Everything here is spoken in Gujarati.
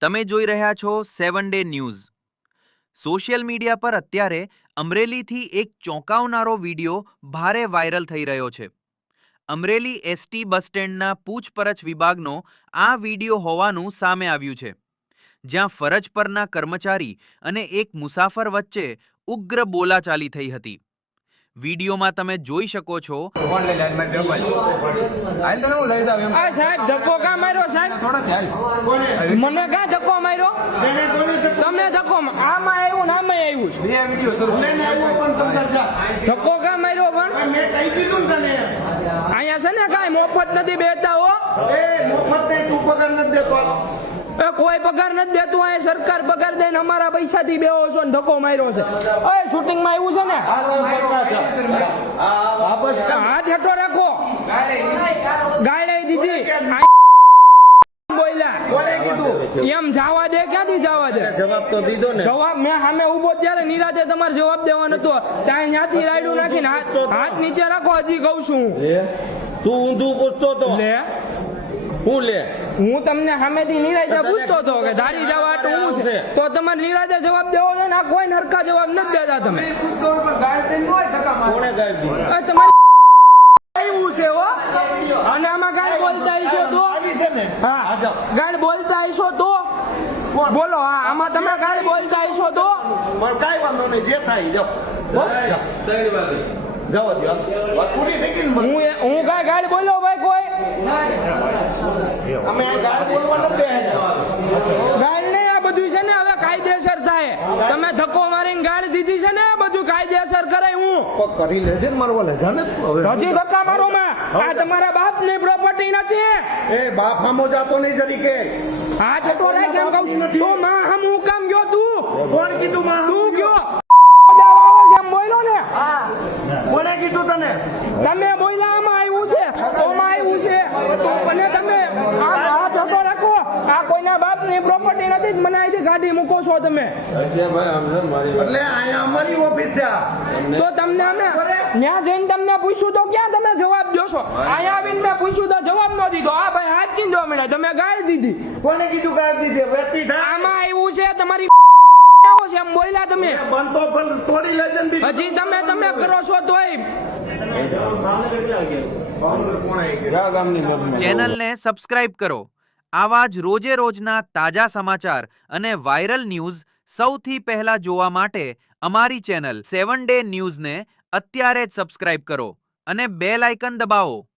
તમે જોઈ રહ્યા છો 7 ડે ન્યૂઝ। સોશિયલ મીડિયા પર અત્યારે અમરેલીથી એક ચોંકાવનારો વિડીયો ભારે વાયરલ થઈ રહ્યો છે। અમરેલી એસટી બસ સ્ટેન્ડના પૂછપરછ વિભાગનો આ વિડીયો હોવાનું સામે આવ્યું છે, જ્યાં ફરજ પરના કર્મચારી અને એક મુસાફર વચ્ચે ઉગ્ર બોલાચાલી થઈ હતી। વિડીયોમાં તમે જોઈ શકો છો સાહેબ ધક્કો કા માર્યો સાહેબ મને કા ધક્કો માર્યો તમે ધક્કો આમાં આવ્યું ને આમાં આવ્યું ધક્કો કા માર્યો પણ અહીંયા છે ને કાંઈ મફત નથી બેસતા હો કોઈ પગાર નથી દેતું અહીંયા સરકાર પગાર દઈને અમારા પૈસાથી બેહો છો ને ધક્કો માર્યો છે ઓય શૂટિંગ માં આવ્યું છે ને હાથ હેઠો રાખો ગાળે દીધી એમ જવા દે ક્યાંથી જવા દે જવાબ તો દીધો ને જવાબ મેં સામે ઉભો ત્યારે નિરાતે તમારે જવાબ દેવાનો હતો ત્યાં ત્યાંથી રાયડું નાખીને હાથ નીચે રાખો હજી કહું છું તું ઊંધું પૂછતો તો લે હું લે હું તમને સામેથી નિરાતે પૂછતો હતો કે ધારી જવા તો હું છે તો તમારે નિરાતે જવાબ દેવો છે ને આ કોઈ નરકા જવાબ નથી દેતા તમે કોણે ગાળ દીધી તમારી આવ્યું છે હો અને આમાં ગાળ બોલતા હશો તો હા ગાળ બોલતા હશો તો બોલો હા આમાં તમે ગાળ બોલતા હશો તો કાંઈ વાંધો નહીં જે થાય જાઓ જાઓ પૂરી થઈ ગઈ હું કાંઈ ગાળ બોલ્યો ભાઈ કોઈ અમે ગાળ બોલવા નથી ગાળ નહીં આ બધું છે ને હવે કાયદેસર થાય તમે ધક્કો મારીને ગાળ દીધી છે ને બધું કાયદેસર કરાય હું કરી લેજે ને મારવા લે જાને હજી ધક્કા મારો માં આ તમારા બાપ ની પ્રોપર્ટી નથી એ બાપ હામો જાતો નહીં જરીકે આ જતો રાખ એમ કહું છું તો માં હમ હું કામ ગયો તું કોણ કીધું માં તું ગયો એમ બોલ્યો ને કોને કીધું તને તમે બોલ્યા આમાં આવ્યું છે તોમાં આવ્યું છે તો મને તમે આ ધક્કો રાખો આ કોઈના બાપની પ્રોપર્ટી નથી મને અહીંથી ગાડી મૂકો છો તમે એટલે અહીંયા અમારી ઓફિસ છે તો તમને અમે ત્યાં જઈને તમને પૂછ્યું તો ક્યાં તમે જવાબ જોશો અહીંયા આવીને મેં પૂછ્યું તો જવાબ ન દીધો આ ભાઈ હાથ ચીંધવા મળ્યા તમે ગાળ દીધી કોને કીધું ગાળ દીધી વેટી થાય આમાં આવ્યું છે તમારી છે એમ બોલ્યા તમે બનતો પણ તોડી લેજે હજી તમે કરો છો તોય ચેનલને સબસ્ક્રાઇબ કરો। આવા જ રોજે રોજના તાજા સમાચાર અને વાયરલ ન્યૂઝ સૌથી પહેલા જોવા માટે અમારી ચેનલ 7 ડે ન્યૂઝને અત્યારે જ સબસ્ક્રાઇબ કરો અને બેલ આઇકન દબાવો।